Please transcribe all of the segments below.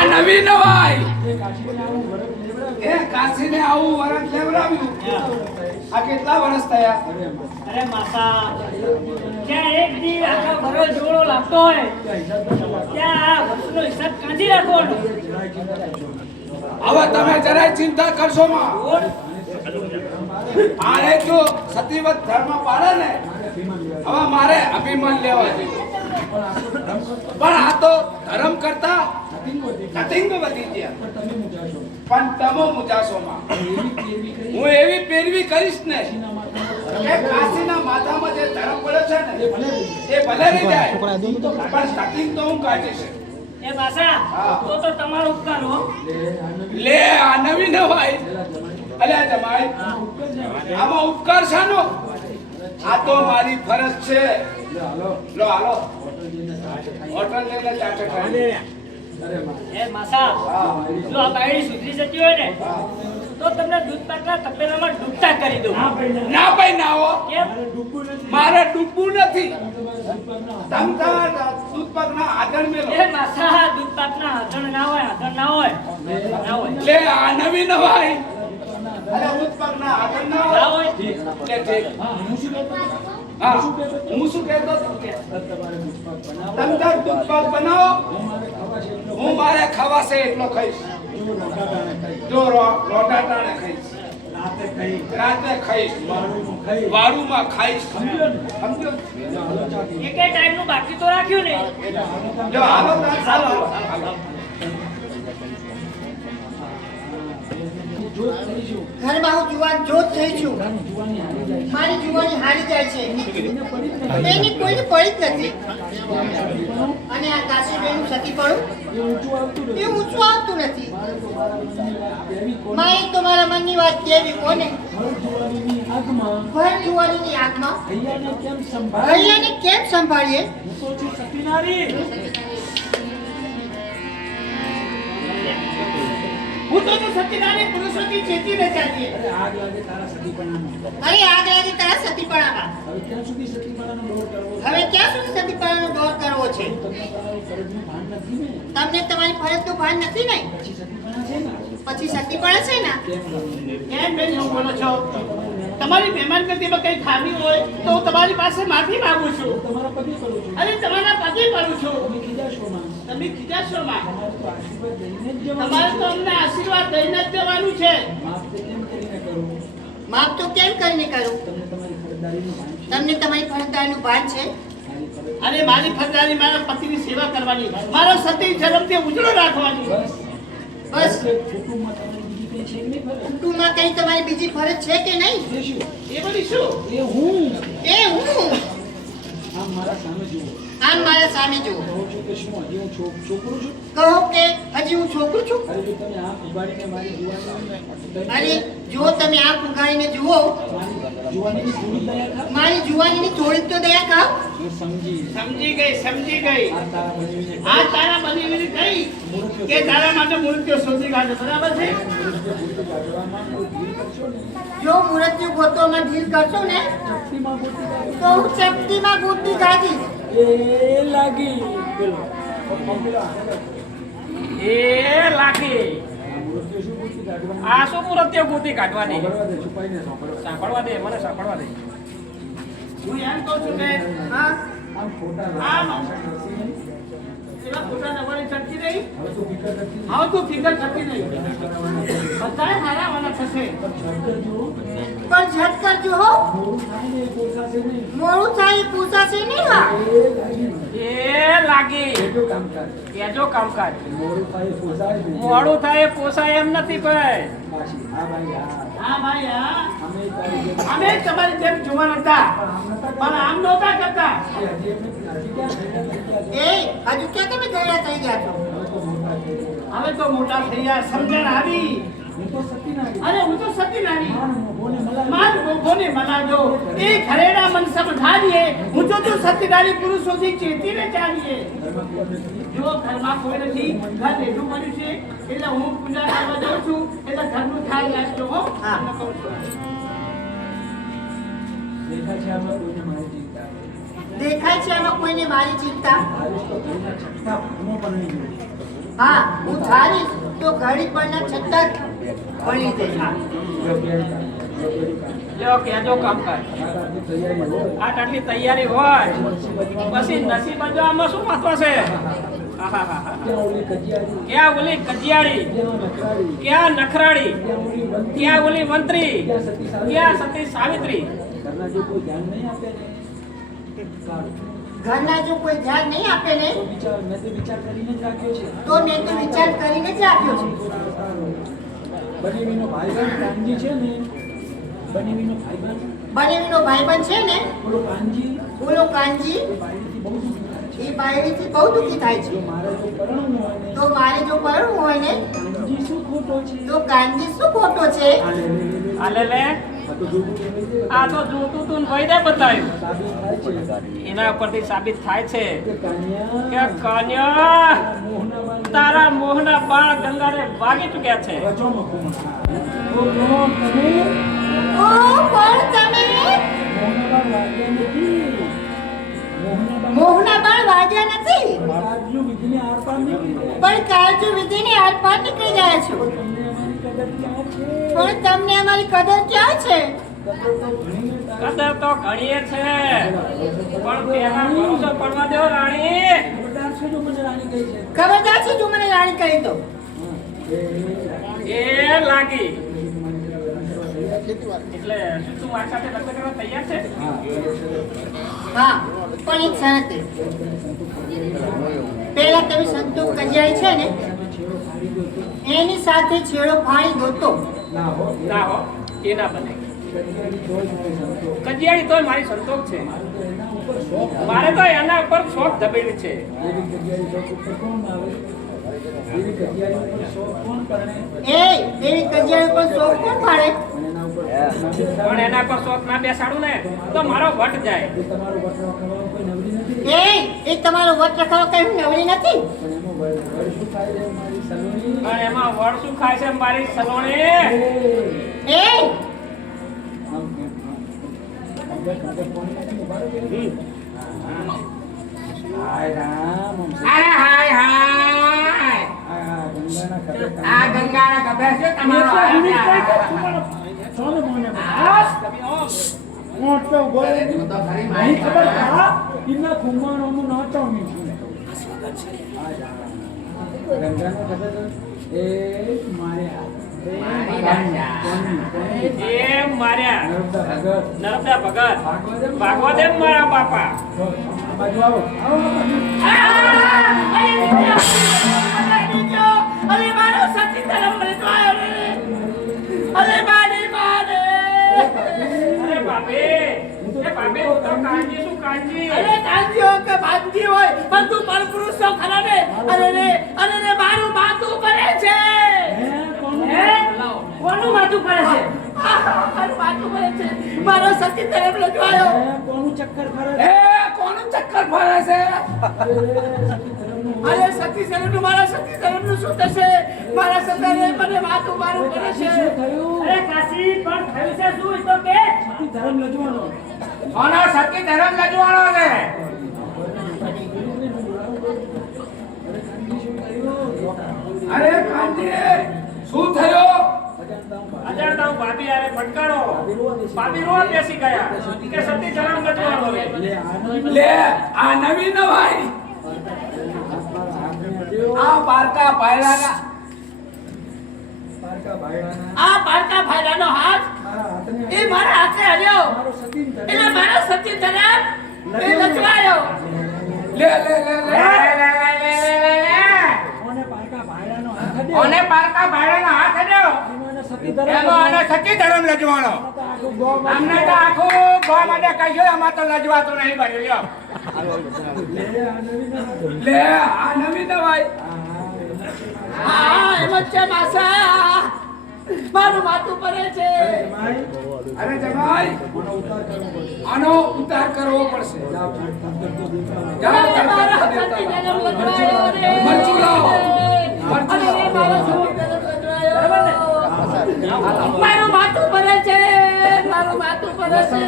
આ નવી નવાઈ એ કાશીને આવું વરસ લેવડાવ્યું. આ કેટલા વર્ષ થયા? અરે માસા ક્યાં એક દી આખા બરોબર જોડો લાગતો હોય ત્યાં આ વર્ષનો હિસાબ કાઢી રાખવાનો. હવે તમે જરાય ચિંતા કરશો માં. આને જો સતીવત ધર્મ પાડે ને હવે મારે અભિમાન લેવા જોઈએ. પણ આ તો ધર્મ કરતા નથિંગ વધી ગયા. પણ તમે મુજાશો માં. હું એવી પેરવી કરીશ ને કે કાશીના માથામાં જે ધર્મ પડ્યો છે ને એ ભલે નહીં જાય પણ નથિંગ તો હું કાઢીશ. એ માસા તો તમારો ઉપકાર હો. લે આ નવી નવાઈ. અલ્યા જમાઈ આમાં ઉપકાર શાનો? આ તો મારી ફરજ છે. લો હાલો હોટલ લઈને ચાટે ખાઈ. એ માસા જો આ બાયડી સુધરી જતી હોય ને તો તમને દૂધ પાકના તપેલામાં ડૂબતા કરી દઉં. ના ભાઈ ના હો. કેમ? મારે ડૂબવું નથી. તમતા દૂધ પાકના આદળ મેલો. એ માસા દૂધ પાકના આધણ ના હોય, આધણ ના હોય. ના હોય. લે આ નવી નવાઈ. અરે દૂધ પાકના આદળ ના ના હોય. હોય. લે ઠીક. હા હું શું કહેતો હતો? તમતા દૂધ પાક બનાવો. હું મારે ખવાશે એટલો ખાઈશ. જો રોટા ટાણે ખાઈશ, રાતે ખાઈશ, વારુમાં ખાઈશ. સમજો? એકે ટાઈમનું બાકી તો રાખ્યું ને. જો હાલો હાલો હાલો. ઘરમાં હું જુવાન જોત થઈ છું. મારી જુવાની હારી જાય છે એની કોઈને પડી જ નથી. અને આ કાશીબેનનું સતી પડું એ ઊંચું આવતું નથી. માએ તો મારા મનની વાત કેવી કોને? ભર જુવાનીની આગમાં હૈયાને કેમ સંભાળીએ? હું તો સત્યનારાયણ પુરુષોથી ચેતીને ચાલીએ. અરે આગ લાગે તારા સતીપણામાં. હવે ક્યાં સુધી સતીપણાનો દોર કરવો છે? તમને તમારી ફરજનું ભાન નથી ને? પછી સતીપણા છે ને? કેમ બેન એવું બોલો છો? તમારી મહેમાન ગતિમાં કઈ ખામી હોય તો હું તમારી પાસે માફી માંગુ છું. અરે તમારા પગે પડું છું. તમે ખીજાશો માં. તમારે તો અમને આશીર્વાદ દઈને જ જવાનું છે. માફ તો કેમ કરીને કરું? તમને તમારી ફરજદારીનું ભાન છે? અરે મારી ફરજદારી મારા પતિની સેવા કરવાની, મારો સતી જન્મથી ઉજળો રાખવાની. બસ કુટુંબમાં કઈ તમારી બીજી ફરજ છે કે નહીં? એ બધી શું? એ હું આમ મારા સામે જુઓ. કહો કે હજી હું છોકરો છું? અરે જો તમે આંખ ઉઘાડીને જુઓ મારી જુવાનીની થોડીક તો દયા ખાઓ. સમજી ગઈ. આ તારા બની ગઈ કે તારા માટે મૃત્યુ શોધી કાઢે. બરાબર છે? જો મૃત્યુ ગોતવામાં ઢીલ કરશો ને તો હું ચપટીમાં ગોતી કાઢીશ. એ લાગી આ શું મૃત્યુ ગોતી કાઢવાની? સાંભળવા દે, મને સાંભળવા દે. હું એમ કહું છું કે એવા ખોટા નવારી ચડતી નહીં. હવે તું ફિકર કરતી નહીં. બધાય હારાવાના થશે. પણ ઝટ કરજો હો. મોડું થાય એ પૂછાશે નહીં. હા એ લાગી કેજો કામકાજ. મોડું થાય પોસાય એમ નથી ભાઈ. હા ભાઈ હા, અમે તમારી જેમ જુવાન હતા પણ આમ નહોતા કરતા. એ હજુ ક્યાં તમે ગયડા થઈ ગયા છો? હવે તો મોટા થઈ ગયા, સમજણ આવી. અરે હું તો સતીનારી માર મોભોને મનાજો. એ ખરેડા મન સમજાવીએ. હું તો સતીનારી પુરુષોથી ચેતીને ચાલીએ. જો ઘરમાં કોઈ નથી, ઘર રેઢું પડ્યું છે એટલે હું પૂજા કરવા જાઉં છું. એટલે ઘરનું ખ્યાલ રાખજો હો. તમને કહું છું. દેખાય છે આમાં કોઈને મારી ચિંતા. હા હું ધારીશ તો ઘડી પરના છતાં ભણી જઈશ. હા. લ્યો કેજો કામકાજ આટલી તૈયારી હોય પછી નસીબ જો આમાં શું મહત્વ છે? આહાહાહા. ક્યાં ઓલી કજિયાળી, ક્યાં નખરાળી, ક્યાં ઓલી મંત્રી, ક્યાં સતી સાવિત્રી. ઘરના જો કોઈ ધ્યાન નહીં આપે ને તો મેં તો વિચાર કરીને જ આપ્યો છે. બનેવીનો ભાઈબંધ કાનજી છે ને, બનેવીનો ભાઈબંધ બનેવીનો ભાઈબંધ છે ને ઓલો કાનજી ઓલો કાનજી એ બાયડીથી બહુ દુઃખી થાય છે. એ બાયડીથી બહુ દુઃખી થાય છે. તો મારે જો પરણવું હોય ને કાનજી શું ખોટો છે? તો કાનજી શું ખોટો છે? આલે લે આ તો જોતું તું વૈદે બતાવ્યું સાબિત થાય છે એના ઉપરથી સાબિત થાય છે કે કાન્યા કે કન્યા મોહના બાળ તારા મોહના બાળ ગંગાને વાગી ચૂક્યા છે. રજોમાં કોણ? તો કોણ તમે? ઓ કોણ તમે? મોહના બાળ વાગ્યા નથી. મોહના બાળ વાગ્યા નથી. કાજુ વિધિને આરપાર નીકળી ગયા. પણ કાજુ વિધિની આરપાર નીકળી ગયા છો. તમને અમારી કદર ક્યાં છે? પણ તમને અમારી કદર ક્યાં છે? કદર તો ઘણીએ છે પણ પેલા ભરોસો પડવા દો રાણી. ખબરદાર છે જો મને રાણી કહી છે. ખબરદાર છે જો મને રાણી કહી તો. એ લાગી એટલે શું તું મારી સાથે લગ્ન કરવા તૈયાર છે? હા પણ એક શરતે. પહેલા તમે સંતોષ કજિયાળી છે ને એની સાથે છેડો ફાડી દોતો. ના હો ના હો એ ના બને. કડિયાળી જોઈ નથી શકતો. કજિયાળી તોય મારી સંતોષ છે. એના ઉપર શોખ મારે તો એના ઉપર શોખ દબેલી છે. એવી કડિયાળી શોખ ઉપર કોણ આવે? એવી કડિયાળી ઉપર શોખ કોણ કરે? એ એવી કજિયાળી પર શોખ કોણ પાડે? અને એના ઉપર પણ એના પર શોખ ના બેસાડું ને તો મારો વટ જાય. એ તમારું વટવા ખાવાનું કોઈ નવરી નથી. એ તમારો વટ રખાવો કઈ હું નવરી નથી. પણ એમાં વડ શું થાય છે મારી સલોની? પણ એમાં વડ શું ખાય છે મારી સલોણી? એ આમ કેમ? આગળ કોણ નથી ઉભા રહો. હાય રામ આમ છે. અરે હાય હાય આ ગંગાના ખભે આ ગંગાના ગભે છે તમારો ચોને મોને મોટો બોલે નહીં ખબર કા ઇના ખુમાનો મુ નાચો નહીં ગંગાના ખભે એ માર્યા એ માર્યા નર્મદા ભગત નર્મદા ભગત ભાગવા દે મારા બાપા. આ બાજુ આવો અરે મારો સતી ધર્મ બતાવ્યો રે. અરે મારી મારે. અરે બાપે એ બાપે હું તો કાંજી શું કાંજી. અરે કાંજી હોય કે બાંજી હોય પણ તું પરપુરુષ છો ખરા ને. અરે રે મારું માથું પડે છે. હે કોનું માથું પડે છે? મારું માથું પડે છે. મારો સતી ધર્મ લજવાયો. કોનું ચક્કર ફરે એ કોનું ચક્કર ફરે છે? અરે સતી ધર્મનું મારા સતી ધર્મનું શું થશે? મારા સતાને મને માથું મારું પડે છે. શું થયું? અરે કાશી પણ થયું છે શું એ તો કે? ધર્મ લજવાનો કોનો સતી ધર્મ લજવાનો છે? અરે કાંજી શું થયું? અજાણતા હું ભાભી આરે ફટકારો. ભાભી રોવા બેસી ગયા કે સતી ધર્મ લજવાનો છે. લે આ નવી નવાઈ આ પારકા પાયરાના આ પારકા ભાઈડાનો હાથ એ મારા હાથે હલ્યો એટલે મારો સતી ધર્મ એ લજવાયો. લે લે લે લે કોને પારકા ભાઈડાનો હાથ હલ્યો? એનો આને સતી ધર્મ લજવાનો. અમને તો આખું ગોવા માટે કહીશું એમાં તો લજવાતો નહીં બન્યું. લે આ નવી નવાઈ હા એમ જ છે માસા. મારું માથું પડે છે. અરે જમાઈ આનો ઉતાર કરવો પડશે. જાઓ અરે મારા તડકા સતી દેવતા ધર્મ લજવાયો રે. મરચું લાવો. મરચું અરે મારો સતી ધર્મ લજવાયો. મારું માથું પડે છે. મારું માથું પડે છે.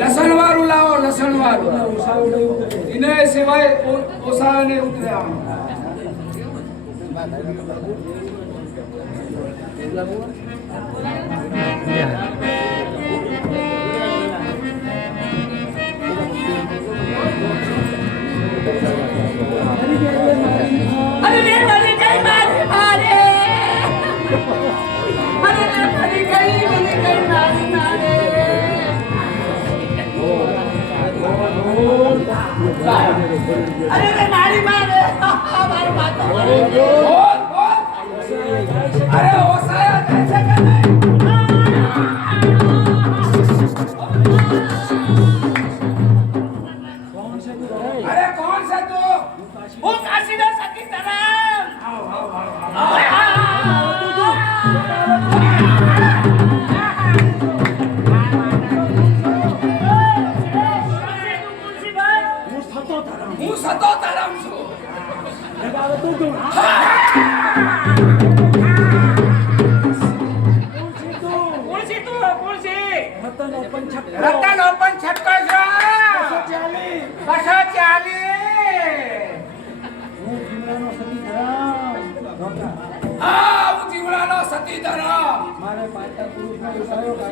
લસણ વાળું લાવો લસણ વાળું એને સિવાય ઓસાને ઉતરે આમ અરે મેં મરી ગઈ મારી મારે અરે મેં મરી ગઈ મારી મારે અરે મેં મારી મારે મારું માથું બોલ બોલ અરે ઓસાયા જैसे કે નહીં अरे कौन सा तू હું કાશીનો સતી તરમ હું સતો તરમ છું રતન ઓપન છક્કો છો 240 હા હું જીવડાનો સતી ધરમ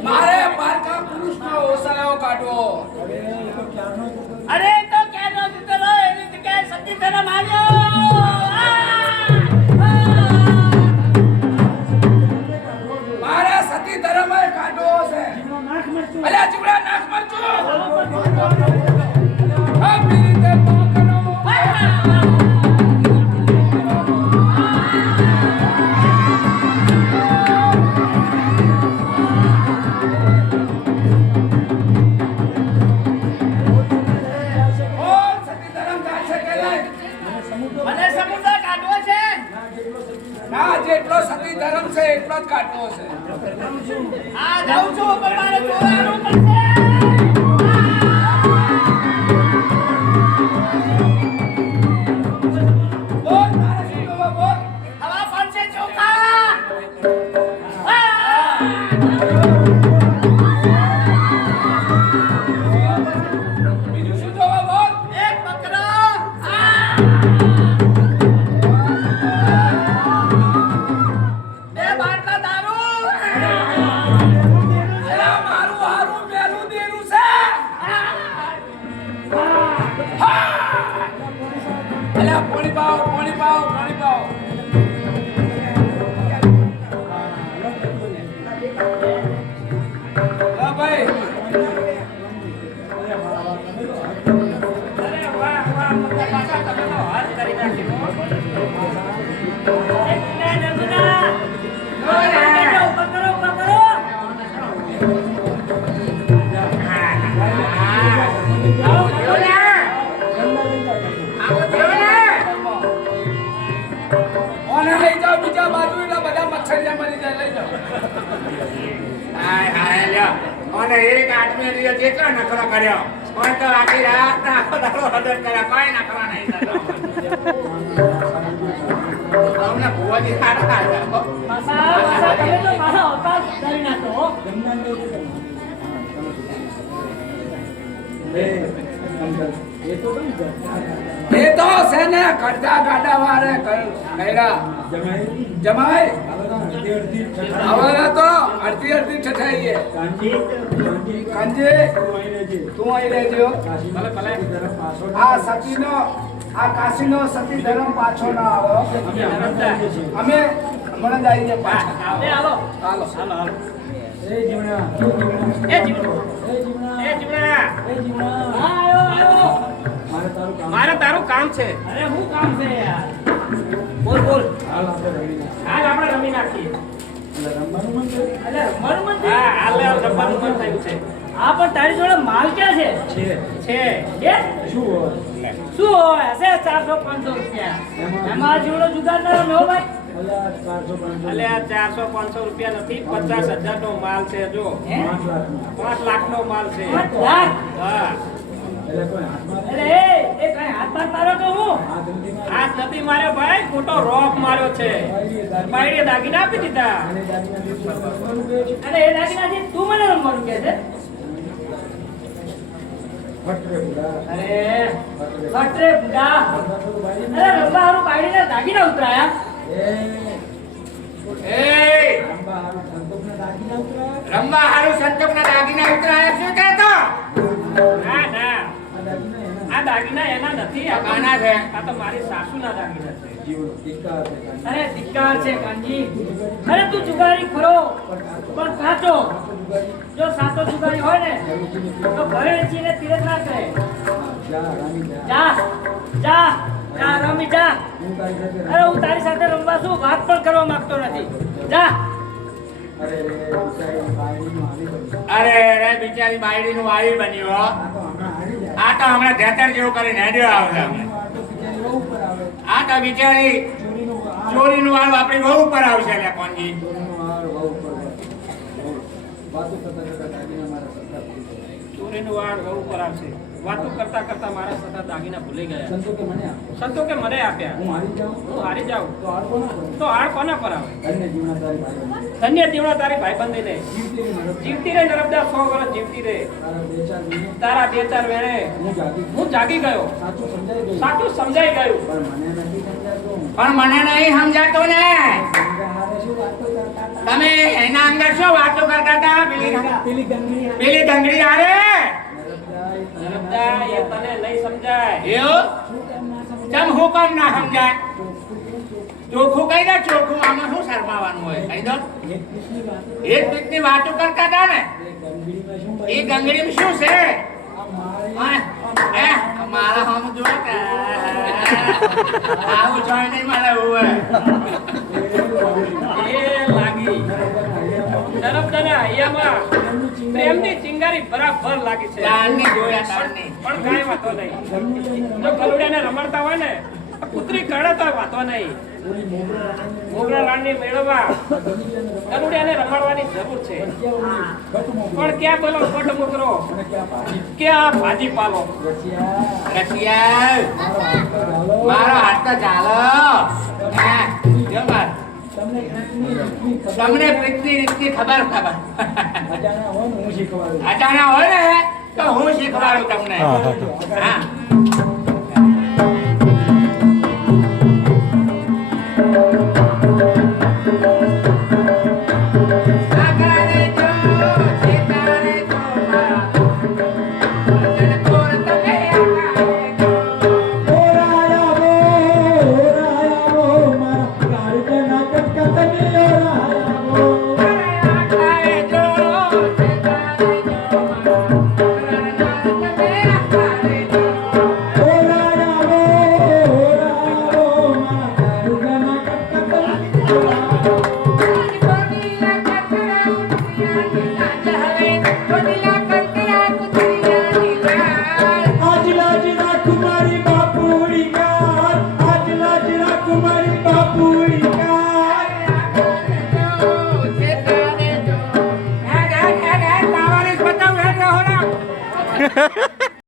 મારે પારકા પુરુષનો ઓસાયો કાઢવો અરે તો કેનો દીકરો એની જગ્યાએ સતી તરમ આવ્યો મારે સતી ધરમ કાઢવો છે અલ્યા જીવડા નાખ મરજો આપી રીતે પકડો ઓર સતી ધરમ કાઢશે કે નહીં મને સમુદ્ર કાઢવો છે ના જેટલો સતી ધરમ છે એટલો જ કાઢવો છે આ જાઉં છું પણ મારે ચોરાનું પડશે બોલ તારે શું જોવે બોલ હવા પડશે ચોખા બીજું શું જોવે બોલ એક બકરો બે બાટલા દારૂ અલ્યા મારું હારું મેલું દેરું છે અલ્યા પાણી પાવ પાણી પાવ પાણી પાવ હા ભાઈ અરે વાહ વાહ મોટા પાછા તમે તો હાથ કરી નાખ્યો એક ને નમુના ઉપર કરો ઉપર કરો આવો જોલા આવો જોલા ઓને લઈ જાઓ બીજા બાજુ એટલે બધા મચ્છરિયા મરી જાય લઈ જાઓ હાય હાય લ્યો અને એક આદમી લીએ જેટલો નખરો કર્યો કોઈ તો આખી રાત ના આખો દાડો હદર કર્યા કોઈ નખરો નહીં થતો તમને ભુવાજી સારા આવ્યા માસા તમે તો મારા અવતાર કરી નાખો એ તો છે ને કરતા ગાડા વારે કઈરા જમાઈ હવે તો અડધી અડધી છઠાઈએ કાંજી તું અહીં રહેજો ભલે ભલે આ સતીનો આ કાશીનો સતી ધર્મ પાછો ના આવ્યો અમે હમણાં જ આવીએ પાછા એ હાલો હાલો હાલો હાલો એ જીવણા એ જીવડો એ જીવણા એ જીવડા એ જીવણા હા આવ્યો મારે તારું કામ મારે તારું કામ છે અરે હું કામ છે યાર બોલ બોલ હાલ આપણે રમી નાખીએ. હાલ આપણે રમી નાખીએ એટલે રમવાનું મન છે? અરે રમવાનું મન હા થયું? હાલ રમવાનું મન થયું છે હા પણ તારી જોડે માલ ક્યાં છે છે છે એ શું હોય શું હોય હશે 400-500 રૂપિયા એમાં જોડો જુગાર ના રમે હો ભાઈ અલ્યા 400 એટલે આ 400-500 રૂપિયા નથી 50,000 નો માલ છે જો હે? 5 લાખ 5 લાખ નો માલ છે 5 લાખ હા એટલે કોઈ હાથમાં અરે એ કઈ હાથ બાથ મારો તો હું હાથ નથી મારે. હાથ નથી માર્યો ભાઈ ખોટો રોક માર્યો છે બાયડીએ દાગીના આપી દીધા અને દાદીના દિવસે રમવાનું કહે છે. અને એ દાગીનાથી તું મને રમવાનું કહે છે ફટરે બુડા. અરે ફટરે બુડા રમવા તો બારી અરે રમવા હારું બાયડીને દાગીના ઉતરાયા એ રમવા હારું સંતોકના દાગીના ઉતરાયા શું કહેતો? ના ના આ દાગીના એના નથી આ કાના છે. આ તો મારી સાસુના દાગીના છે. ધિક્કાર છે. અરે ધિક્કાર છે કાનજી. અરે તું જુગારી ખરો પણ કાચો. જો સાચો જુગારી હોય ને તો ઘરે ચીને તીરથ ના કરે. જા રામી જા. જા જા જા રમી જા. હું તારી સાથે અરે હું તારી સાથે રમવા શું વાત પણ કરવા માંગતો નથી. જા. અરે બિચારી બાયડીનું આવી ગયું. અરે રે બિચારી બાયડીનું વાવી બન્યું હો. આ તો હમણાં હારી જાય. આ તો હમણાં ધેતર જેવું કરીને હેડ્યો આવે છે. આ તો બિચારી બહુ ઉપર આવે. આ તો બિચારી ચોરીનું આ- ચોરીનું વાળ આપણી બહુ ઉપર આવશે લે કોણજી. ચોરીનું હાર બહુ ઉપર આવે. બહુ. વાતો કરતા કરતા દાગીના મારા સરખા થઈ ગયા. ચોરીનું વાળ ઘર ઉપર આવશે. વાતો કરતા કરતા મારા સદા દાગીના ભૂલી ગયા. સંતો કે મને આપો. સંતો કે મને આપ્યા. હું હારી જાઉં હું હારી જાઉં તો હાર કોના પર? તો હાર કોના પર આવે? ધન્ય જીવના તારી ભાઈ ધન્ય દીવડા તારી ભાઈબંધીને. જીવતી રહી નરક. જીવતી રહે નર્મદા 100 વર્ષ જીવતી રહે. તારા બે ચાર મહિને તારા બે ચાર વેણે હું જાગી હું જાગી ગયો. સાચું સમજાઈ ગયું. સાચું સમજાઈ ગયું. પણ મને નથી સમજાતું. પણ મને નહીં સમજાતું ને. ગંગા હારે શું વાતો કરતા હતા? તમે એના અંદર શું વાતો કરતા હતા? પેલી ગંગની હારે. પેલી ડંગરી હારે નર્મદા એ તને નહીં સમજાય. એવું શું કેમ ના સમજાય? ચમ હુકમ ના સમજાય? ચોખ્ખું કેમ ચોખ્ખું? ચોખ્ખું કહી દો. ચોખ્ખું આમાં શું શરમાવાનું હોય? કહી દો. એક પીસની વાતો એક રીતની વાતો કરતા હતા ને. એ ગંગડીમાં શું એ કર્યું? ગંગડીમાં શું છે? આ મારી- મારા હમ જો કે આવું જોઈ નહીં મળે એવું એ લાગી નર્મદાના હૈયામાં પ્રેમની ચિંગારી બરાબર લાગી છે. ચાંદની જોયા ચાંદની. પણ કાંઈ વાતો નહીં. જો ગલુડિયાને રમાડતા હોય ને આ કૂતરી કરડે તો વાતો નહીં. ઓલી મોગરા રાણીને મોગરા રાણની મેળવવા ગંગડીયાને રમાડવા. ગલુડિયાને રમાડવાની જરૂર છે. ક્યાં ઓલી ઘટ મોગરો? પણ ક્યાં બોલો ખોટો મોકરો અને ક્યાં પાછી? ક્યાં ભાજી પાલો. રસિયા, રસિયા મારો હાથ તો ચાલો. મારો હાથ તો ચાલો. હા, જો બાર. તમને રીતની રીતની ખબર તમને પ્રીતની રીતની ખબર. અજાણ્યા હોય ને હું શીખવાડું. અચાનક હોય ને તો હું શીખવાડું તમને. હા. સાગરે જો ચેતારે જો મારા વતન કોર તમે આકારે જો. આકારે જો ચેતારે જો મારા વતન કોર તમે આકારે જો. બાપુડી